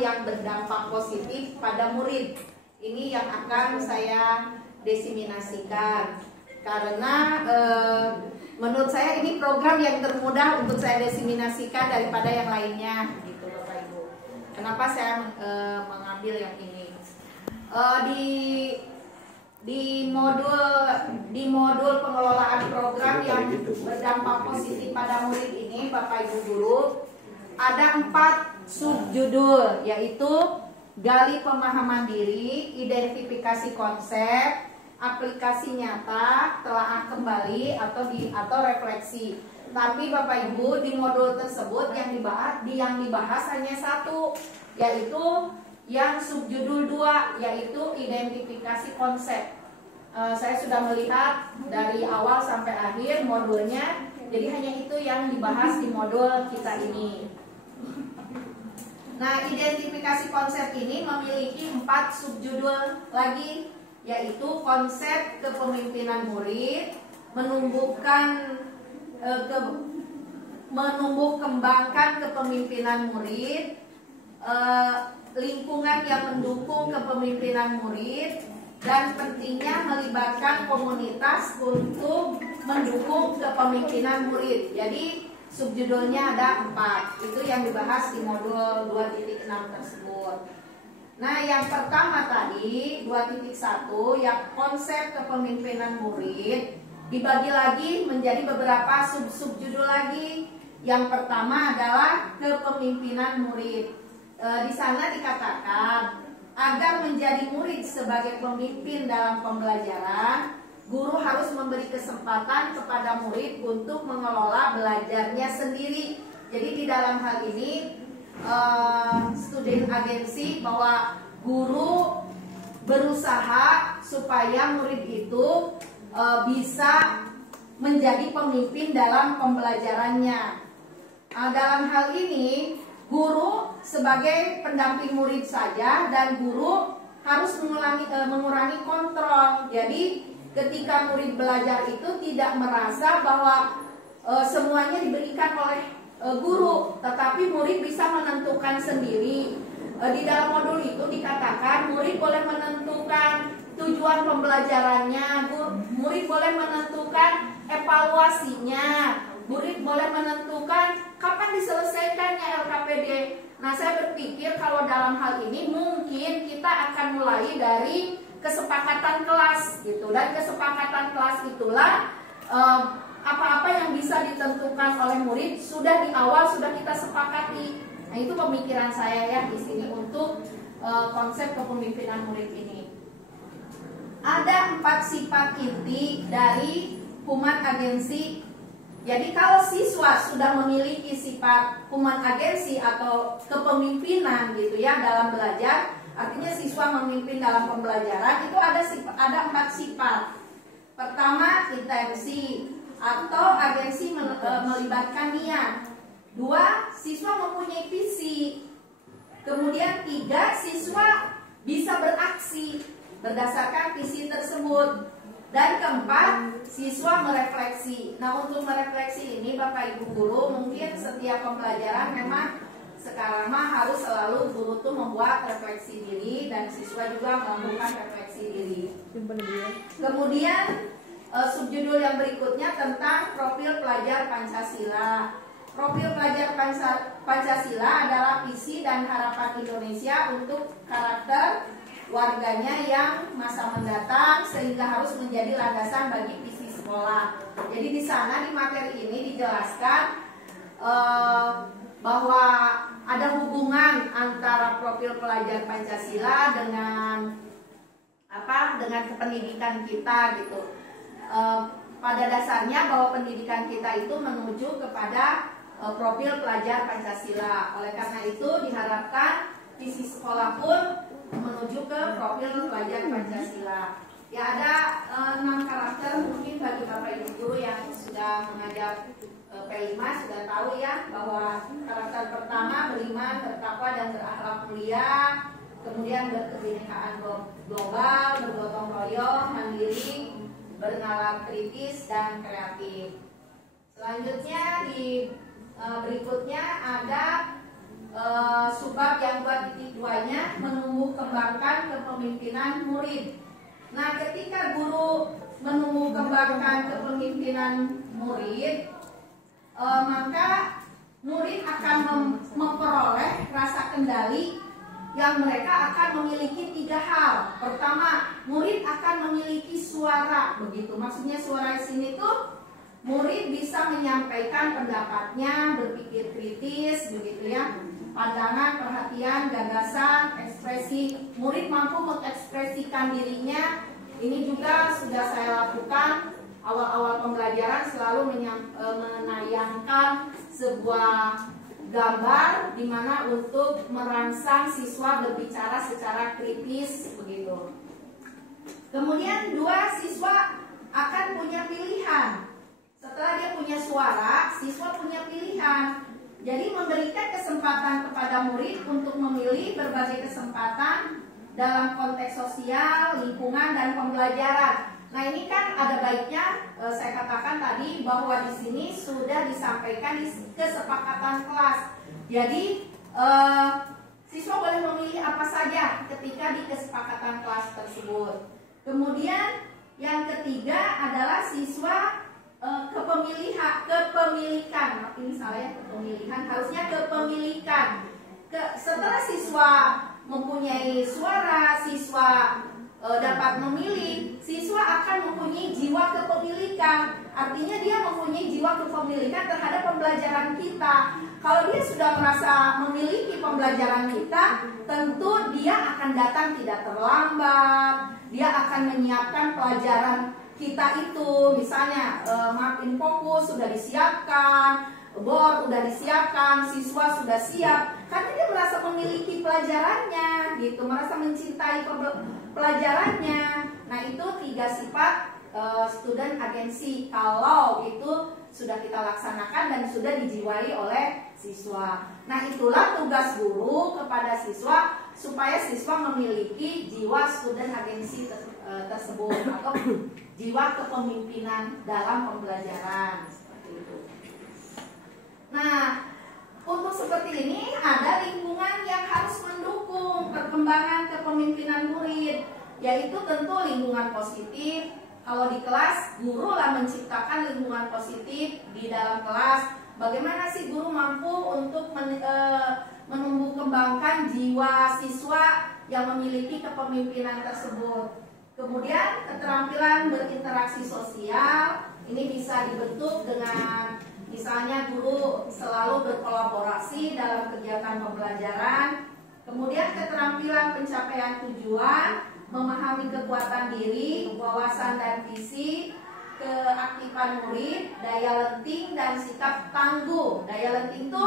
yang berdampak positif pada murid. Ini yang akan saya desiminasikan. Karena menurut saya ini program yang termudah untuk saya desiminasikan daripada yang lainnya, gitu Bapak Ibu. Kenapa saya mengambil yang ini? Di modul pengelolaan program yang berdampak positif pada murid ini, Bapak Ibu guru, ada 4 subjudul, yaitu gali pemahaman diri, identifikasi konsep, aplikasi nyata, telaah kembali atau refleksi. Tapi Bapak Ibu, di modul tersebut yang dibahas hanya 1, yaitu yang subjudul 2, yaitu identifikasi konsep. Saya sudah melihat dari awal sampai akhir modulnya, jadi hanya itu yang dibahas di modul kita ini. Nah, identifikasi konsep ini memiliki 4 subjudul lagi, yaitu konsep kepemimpinan murid, menumbuh kembangkan kepemimpinan murid, lingkungan yang mendukung kepemimpinan murid, dan pentingnya melibatkan komunitas untuk mendukung kepemimpinan murid. Jadi subjudulnya ada 4, itu yang dibahas di modul 2.6 tersebut. Nah, yang pertama tadi 2.1 yang konsep kepemimpinan murid dibagi lagi menjadi beberapa subjudul lagi. Yang pertama adalah kepemimpinan murid. Di sana dikatakan agar menjadi murid sebagai pemimpin dalam pembelajaran, guru harus memberi kesempatan kepada murid untuk mengelola belajarnya sendiri. Jadi di dalam hal ini student agensi bahwa guru berusaha supaya murid itu bisa menjadi pemimpin dalam pembelajarannya. Dalam hal ini guru sebagai pendamping murid saja, dan guru harus mengurangi kontrol. Jadi ketika murid belajar itu tidak merasa bahwa semuanya diberikan oleh guru, tetapi murid bisa menentukan sendiri. Di dalam modul itu dikatakan murid boleh menentukan tujuan pembelajarannya, murid boleh menentukan evaluasinya, murid boleh menentukan kapan diselesaikannya LKPD. Nah, saya berpikir kalau dalam hal ini mungkin kita akan mulai dari kesepakatan kelas gitu, dan kesepakatan kelas itulah apa-apa yang bisa ditentukan oleh murid sudah di awal sudah kita sepakati. Nah, itu pemikiran saya ya di sini untuk konsep kepemimpinan murid ini. Ada 4 sifat inti dari human agensi. Jadi kalau siswa sudah memiliki sifat human agensi atau kepemimpinan gitu ya dalam belajar, artinya siswa memimpin dalam pembelajaran, itu ada 4 sifat. Pertama, intensi atau agensi melibatkan niat. 2, siswa mempunyai visi. Kemudian 3, siswa bisa beraksi berdasarkan visi tersebut. Dan keempat, siswa merefleksi. Nah, untuk merefleksi ini Bapak Ibu guru, mungkin setiap pembelajaran memang sekarang harus selalu guru tuh membuat refleksi diri, dan siswa juga melakukan refleksi diri. Kemudian subjudul yang berikutnya tentang profil pelajar Pancasila. Profil pelajar Pancasila adalah visi dan harapan Indonesia untuk karakter warganya yang masa mendatang, sehingga harus menjadi landasan bagi visi sekolah. Jadi di sana di materi ini dijelaskan bahwa ada hubungan antara profil pelajar Pancasila dengan pendidikan kita gitu. Pada dasarnya bahwa pendidikan kita itu menuju kepada profil pelajar Pancasila. Oleh karena itu diharapkan visi sekolah pun menuju ke profil pelajar Pancasila. Ya, ada 6 karakter mungkin bagi Bapak Ibu guru yang sudah mengajar P5 sudah tahu ya, bahwa karakter pertama beriman, bertakwa dan berakhlak mulia, kemudian berkebinekaan global, bergotong royong, mandiri, bernalar kritis dan kreatif. Selanjutnya di berikutnya ada subbab yang 2.2-nya menumbuh kembangkan kepemimpinan murid. Nah, ketika guru menumbuh kembangkan kepemimpinan murid, maka murid akan memperoleh rasa kendali yang mereka akan memiliki 3 hal. Pertama, murid akan memiliki suara, begitu. Maksudnya suara di sini tuh murid bisa menyampaikan pendapatnya, berpikir kritis, begitu ya. Pandangan, perhatian, gagasan, ekspresi. Murid mampu mengekspresikan dirinya. Ini juga sudah saya lakukan awal-awal pembelajaran, selalu menayangkan sebuah gambar di mana untuk merangsang siswa berbicara secara kritis, begitu. Kemudian 2, siswa akan punya pilihan. Setelah dia punya suara, siswa punya pilihan. Jadi memberikan kesempatan kepada murid untuk memilih berbagai kesempatan dalam konteks sosial, lingkungan, dan pembelajaran. Nah, ini kan ada baiknya saya katakan tadi bahwa di sini sudah disampaikan di kesepakatan kelas. Jadi siswa boleh memilih apa saja ketika di kesepakatan kelas tersebut. Kemudian yang ketiga adalah siswa kepemilikan. Ini salah ya, kepemilikan, harusnya kepemilikan. Setelah siswa mempunyai suara, siswa dapat memilih, siswa akan mempunyai jiwa kepemilikan. Artinya dia mempunyai jiwa kepemilikan terhadap pembelajaran kita. Kalau dia sudah merasa memiliki pembelajaran kita, tentu dia akan datang tidak terlambat. Dia akan menyiapkan pelajaran kita itu. Misalnya mapping fokus sudah disiapkan, board sudah disiapkan, siswa sudah siap. Karena dia merasa memiliki pelajarannya, gitu, merasa mencintai pelajarannya. Nah, itu 3 sifat student agency kalau itu sudah kita laksanakan dan sudah dijiwai oleh siswa. Nah, itulah tugas guru kepada siswa supaya siswa memiliki jiwa student agency tersebut atau jiwa kepemimpinan dalam pembelajaran, seperti itu. Nah, untuk seperti ini ada lingkungan yang harus mendukung perkembangan kepemimpinan murid, yaitu tentu lingkungan positif. Kalau di kelas, guru lah menciptakan lingkungan positif di dalam kelas. Bagaimana sih guru mampu untuk menumbuh kembangkan jiwa siswa yang memiliki kepemimpinan tersebut. Kemudian keterampilan berinteraksi sosial ini bisa dibentuk dengan misalnya guru selalu berkolaborasi dalam kegiatan pembelajaran. Kemudian keterampilan pencapaian tujuan, memahami kekuatan diri, wawasan dan visi, keaktifan murid, daya lenting dan sikap tangguh. Daya lenting itu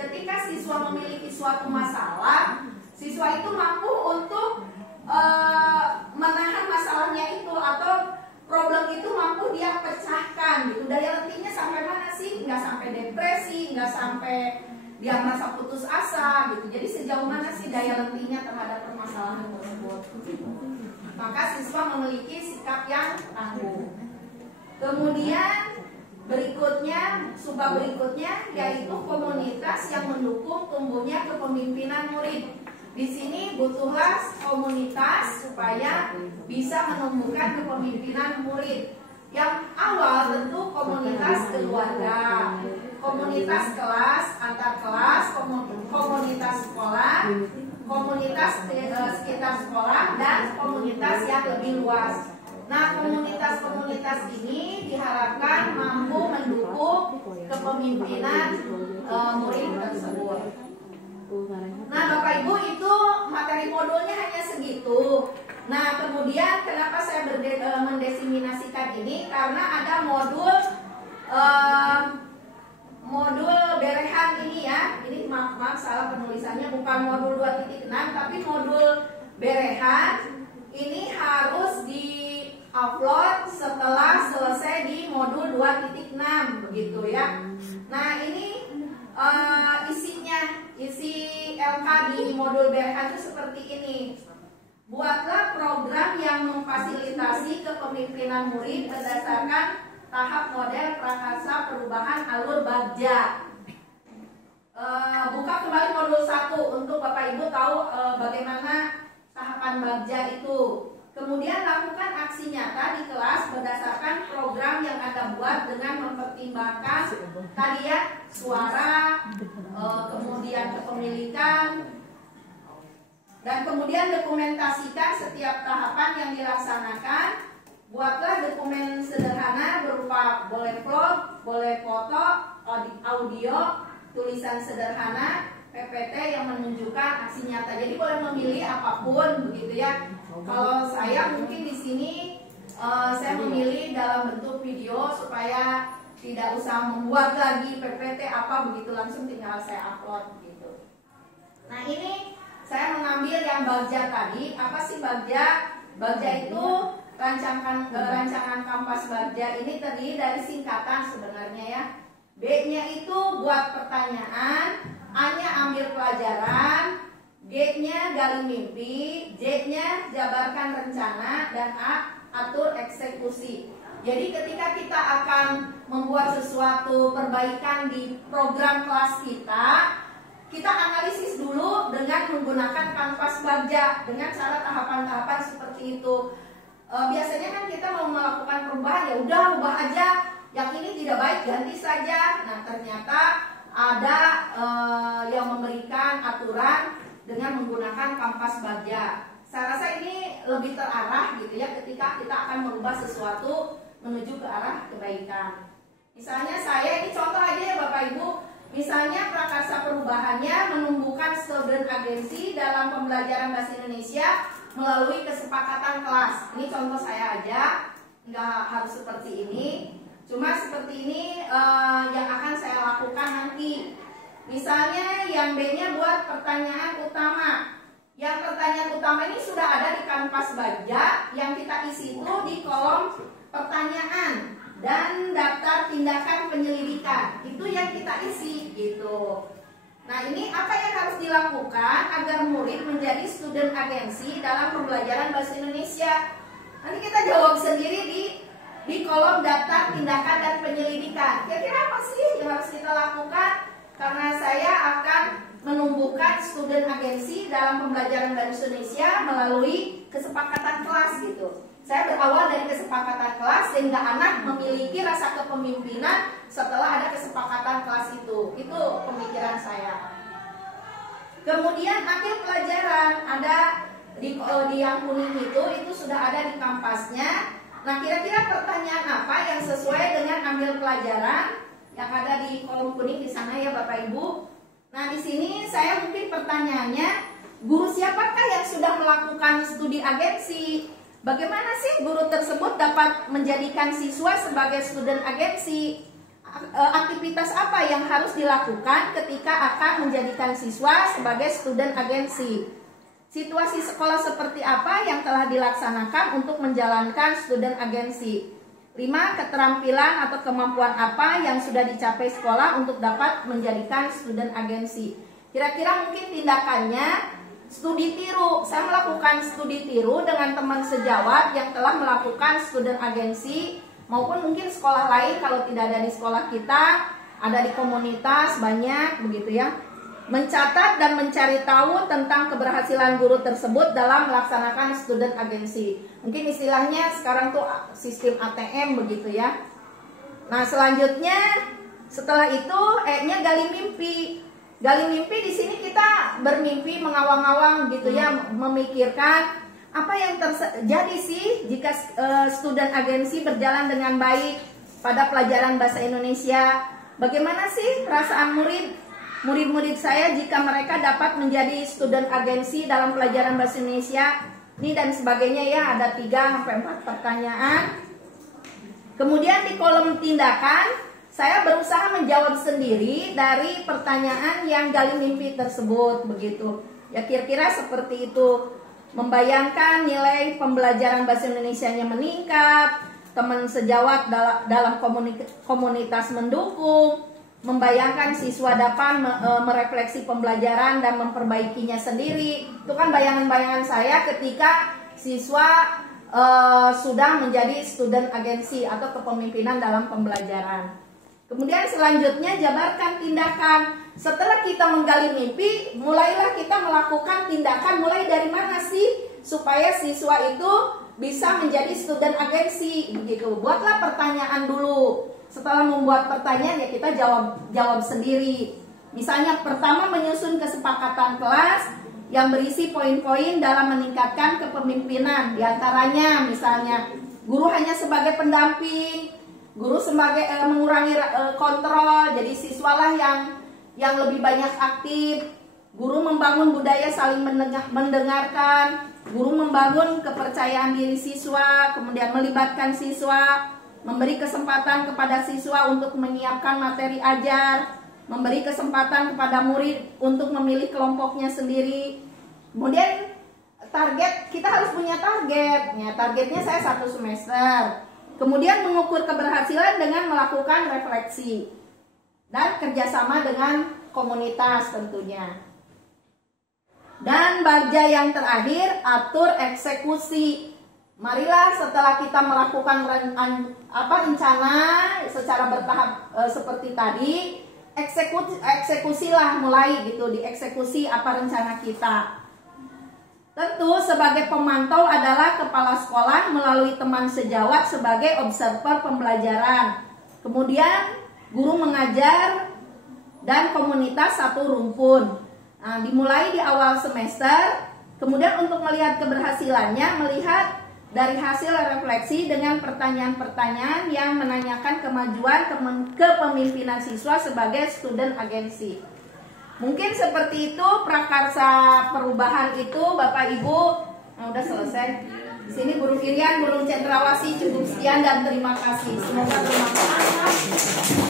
ketika siswa memiliki suatu masalah, siswa itu mampu untuk menahan masalahnya itu atau problem itu mampu dia pecahkan gitu. Daya lentingnya sampai mana sih? Nggak sampai depresi, nggak sampai dia merasa putus asa gitu. Jadi sejauh mana sih daya lentingnya terhadap permasalahan tersebut? Maka siswa memiliki sikap yang tangguh. Kemudian berikutnya, subbab berikutnya yaitu komunitas yang mendukung tumbuhnya kepemimpinan murid. Di sini butuhlah komunitas supaya bisa menumbuhkan kepemimpinan murid. Yang awal tentu komunitas keluarga, komunitas kelas, antar kelas, komunitas sekolah, komunitas sekitar sekolah, dan komunitas yang lebih luas. Nah, komunitas-komunitas ini diharapkan mampu mendukung kepemimpinan murid tersebut. Nah, Bapak Ibu, itu materi modulnya hanya segitu. Nah, kemudian kenapa saya mendesiminasikan ini? Karena ada modul berehan ini ya. Ini maaf salah penulisannya, bukan modul 2.6 tapi modul berehan. Ini harus di-upload setelah selesai di modul 2.6 begitu ya. Nah, ini isi LK di modul BRH itu seperti ini. Buatlah program yang memfasilitasi kepemimpinan murid berdasarkan tahap model prakarsa perubahan alur bagja. buka kembali modul 1 untuk Bapak Ibu tahu bagaimana tahapan bagja itu. Kemudian lakukan aksi nyata di kelas berdasarkan program yang Anda buat dengan mempertimbangkan tadi ya, suara, kemudian kepemilikan, dan kemudian dokumentasikan setiap tahapan yang dilaksanakan. Buatlah dokumen sederhana berupa boleh vlog, boleh foto, audio, tulisan sederhana, PPT yang menunjukkan aksi nyata. Jadi boleh memilih apapun begitu ya. Kalau saya mungkin di sini saya memilih dalam bentuk video supaya tidak usah membuat lagi PPT apa begitu, langsung tinggal saya upload gitu. Nah, ini saya mengambil yang bagja tadi. Apa sih bagja? Bagja itu rancangan kampas bagja ini terdiri dari singkatan sebenarnya ya. B-nya itu buat pertanyaan, A-nya ambil pelajaran, G-nya gali mimpi, J-nya jabarkan rencana, dan A atur eksekusi. Jadi ketika kita akan membuat sesuatu perbaikan di program kelas kita analisis dulu dengan menggunakan kanvas bagja dengan cara tahapan-tahapan seperti itu. Biasanya kan kita mau melakukan perubahan, ya udah ubah aja, yang ini tidak baik ganti saja. Nah, ternyata ada yang memberikan aturan dengan menggunakan kanvas bagja. Saya rasa ini lebih terarah gitu ya ketika kita akan merubah sesuatu menuju ke arah kebaikan. Misalnya saya, ini contoh aja ya Bapak Ibu. Misalnya prakarsa perubahannya menumbuhkan student agensi dalam pembelajaran bahasa Indonesia melalui kesepakatan kelas. Ini contoh saya aja, nggak harus seperti ini. Cuma seperti ini yang akan saya lakukan nanti. Misalnya yang B-nya buat pertanyaan utama. Yang pertanyaan utama ini sudah ada di kanvas bagja, yang kita isi itu di kolom pertanyaan dan daftar tindakan penyelidikan. Itu yang kita isi gitu. Nah, ini apa yang harus dilakukan agar murid menjadi student agensi dalam pembelajaran bahasa Indonesia? Nanti kita jawab sendiri di kolom daftar tindakan dan penyelidikan. Kira-kira apa sih yang harus kita lakukan? Karena saya akan menumbuhkan student agensi dalam pembelajaran bahasa Indonesia melalui kesepakatan kelas gitu. Saya berawal dari kesepakatan kelas sehingga anak memiliki rasa kepemimpinan setelah ada kesepakatan kelas itu. Itu pemikiran saya. Kemudian ambil pelajaran, ada di yang kuning itu sudah ada di kampasnya. Nah, kira-kira pertanyaan apa yang sesuai dengan ambil pelajaran yang ada di kolom kuning di sana ya Bapak Ibu. Nah, di sini saya mungkin pertanyaannya, guru siapakah yang sudah melakukan studi agensi? Bagaimana sih guru tersebut dapat menjadikan siswa sebagai student agensi? Aktivitas apa yang harus dilakukan ketika akan menjadikan siswa sebagai student agensi? Situasi sekolah seperti apa yang telah dilaksanakan untuk menjalankan student agensi? 5. Keterampilan atau kemampuan apa yang sudah dicapai sekolah untuk dapat menjadikan student agensi? Kira-kira mungkin tindakannya studi tiru. Saya melakukan studi tiru dengan teman sejawat yang telah melakukan student agensi, maupun mungkin sekolah lain kalau tidak ada di sekolah kita, ada di komunitas banyak begitu ya. Mencatat dan mencari tahu tentang keberhasilan guru tersebut dalam melaksanakan student agensi. Mungkin istilahnya sekarang tuh sistem ATM begitu ya. Nah, selanjutnya setelah itu E-nya gali mimpi. Gali mimpi di sini kita bermimpi mengawang-awang gitu ya, memikirkan apa yang terjadi sih jika student agensi berjalan dengan baik pada pelajaran bahasa Indonesia. Bagaimana sih perasaan murid-murid saya jika mereka dapat menjadi student agensi dalam pelajaran bahasa Indonesia? Ini dan sebagainya ya, ada 3-4 pertanyaan. Kemudian di kolom tindakan saya berusaha menjawab sendiri dari pertanyaan yang gali mimpi tersebut begitu. Ya kira-kira seperti itu. Membayangkan nilai pembelajaran bahasa Indonesianya meningkat, teman sejawat dalam komunitas mendukung, membayangkan siswa dapat merefleksi pembelajaran dan memperbaikinya sendiri. Itu kan bayangan-bayangan saya ketika siswa sudah menjadi student agensi atau kepemimpinan dalam pembelajaran. Kemudian selanjutnya jabarkan tindakan. Setelah kita menggali mimpi, mulailah kita melakukan tindakan. Mulai dari mana sih supaya siswa itu bisa menjadi student agency, begitu. Buatlah pertanyaan dulu. Setelah membuat pertanyaan, ya kita jawab sendiri. Misalnya pertama, menyusun kesepakatan kelas yang berisi poin-poin dalam meningkatkan kepemimpinan. Di antaranya misalnya guru hanya sebagai pendamping, guru sebagai mengurangi kontrol, jadi siswalah yang lebih banyak aktif. Guru membangun budaya saling mendengarkan, guru membangun kepercayaan diri siswa, kemudian melibatkan siswa, memberi kesempatan kepada siswa untuk menyiapkan materi ajar, memberi kesempatan kepada murid untuk memilih kelompoknya sendiri. Kemudian target, kita harus punya target. Ya, targetnya saya 1 semester. Kemudian mengukur keberhasilan dengan melakukan refleksi dan kerjasama dengan komunitas tentunya. Dan bagian yang terakhir, atur eksekusi. Marilah setelah kita melakukan rencana secara bertahap seperti tadi, eksekusilah, mulai gitu, dieksekusi apa rencana kita. Tentu sebagai pemantau adalah kepala sekolah melalui teman sejawat sebagai observer pembelajaran. Kemudian guru mengajar dan komunitas satu rumpun. Nah, dimulai di awal semester. Kemudian untuk melihat keberhasilannya, melihat dari hasil refleksi dengan pertanyaan-pertanyaan yang menanyakan kemajuan kepemimpinan siswa sebagai student agency. Mungkin seperti itu prakarsa perubahan itu, Bapak Ibu. Nah, udah selesai. Di sini Guru Irian, Guru Cendrawasih, cukup sekian dan terima kasih. Semoga bermanfaat.